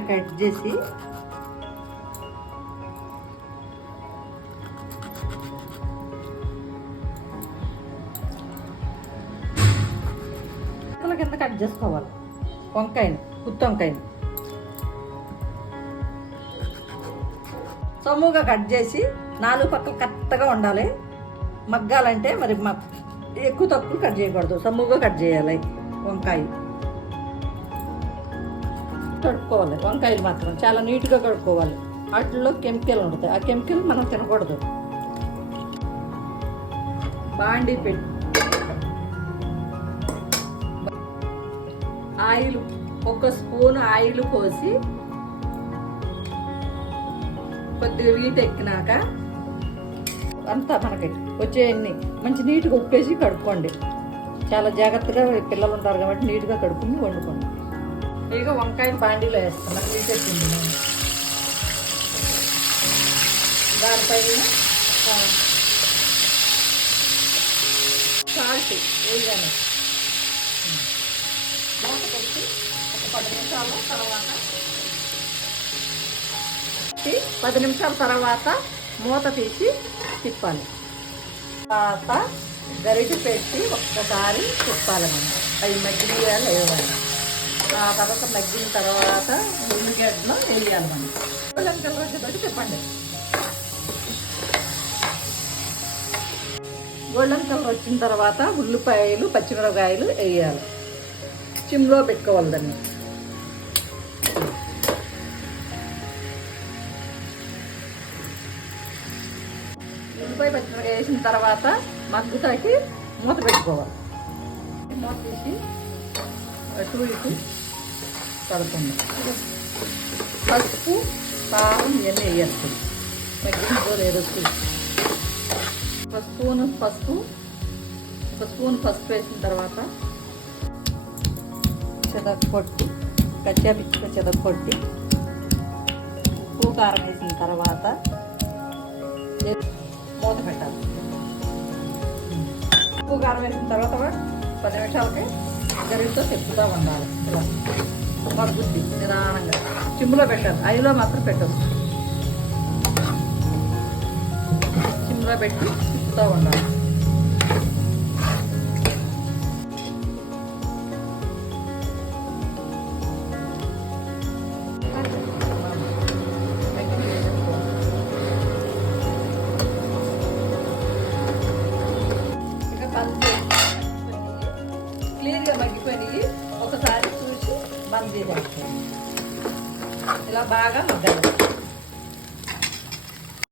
Cut చేసి కింద cut చేసుకోవాలి. వంకాయని గుత్తి వంకాయని. సొమ్ముగా కట్ చేసి నాలుగు పక్కలు కరెక్ట్గా ఉండాలి. మగ్గాలంటే మరి మ ఎక్కువ తక్కువ కట్ చేయకూడదు. సమ్ముగా కట్ చేయాలి వంకాయ. కడుక్కోవాలి. వంకాయలు మాత్రం చాలా నీట్గా కడుక్కోవాలి. వాటిల్లో కెమికల్ ఉంటుంది. ఆ కెమికల్ మనం తినకూడదు. బాండి పెట్టి ఆయిల్ ఒక స్పూన్ ఆయిల్ పోసి కొద్దిగా వీట్ ఎక్కినాక అంతా మనకి వచ్చేయన్ని మంచి నీట్గా ఉప్పేసి కడుక్కోండి. చాలా జాగ్రత్తగా పిల్లలు ఉంటారు కాబట్టి నీట్గా కడుక్కుని వండుకోండి. ఇక వంకాయలు బాండీలో వేస్తున్నా నీట్ ఎక్కింది నేను దానిపైన సాల్ట్. వేయగానే మూత పెట్టి ఒక పది నిమిషాలు తర్వాత పది నిమిషాల తర్వాత మూత తీసి తిప్పాలి. తర్వాత గరిటె పెట్టి ఒక్కసారి తిప్పాలి మనం. అవి మగ్గినాయా లేవాలి. ఆ తర్వాత మగ్గిన తర్వాత ఉల్లిగడ్డలో వేయాలి మనం. గోల్డెన్ కలర్ వచ్చేటట్టు తిప్పండి. గోల్డెన్ కలర్ వచ్చిన తర్వాత ఉల్లిపాయలు పచ్చిమిరపకాయలు వేయాలి. చిమ్లో పెట్టుకోవాలి దాన్ని. ఉల్లిపాయ పచ్చిమిరపకాయ వేసిన తర్వాత మగ్గుతాకి మూత పెట్టుకోవాలి. మూత తీసి అటు ఇటు కడుతుంది పసుపు కారం ఇవన్నీ వేయాలి తగ్గిందో లేదో చూసి ఒక స్పూన్ పసుపు ఒక స్పూన్ పసుపు వేసిన తర్వాత చెదక్ కొట్టి కచ్చా పిచ్చిగా చెదకొట్టి ఉప్పు కారం వేసిన తర్వాత మూత పెట్టాలి. ఉప్పు కారం వేసిన తర్వాత కూడా పది నిమిషాలకి గరిటతో తిప్పుతూ ఉండాలి. ఇలా. మగ్గుద్ది నిదానంగా. చిమ్ములో పెట్టాలి ఐలో మాత్రం పెట్టదు చిమ్ములో పెట్టి తిప్పుతూ ఉండాలి. క్లియర్గా మగ్గిపోయి ఒకసారి చూసి బంద్ చేసేస్తాను. ఇలా బాగా మగ్గాలి.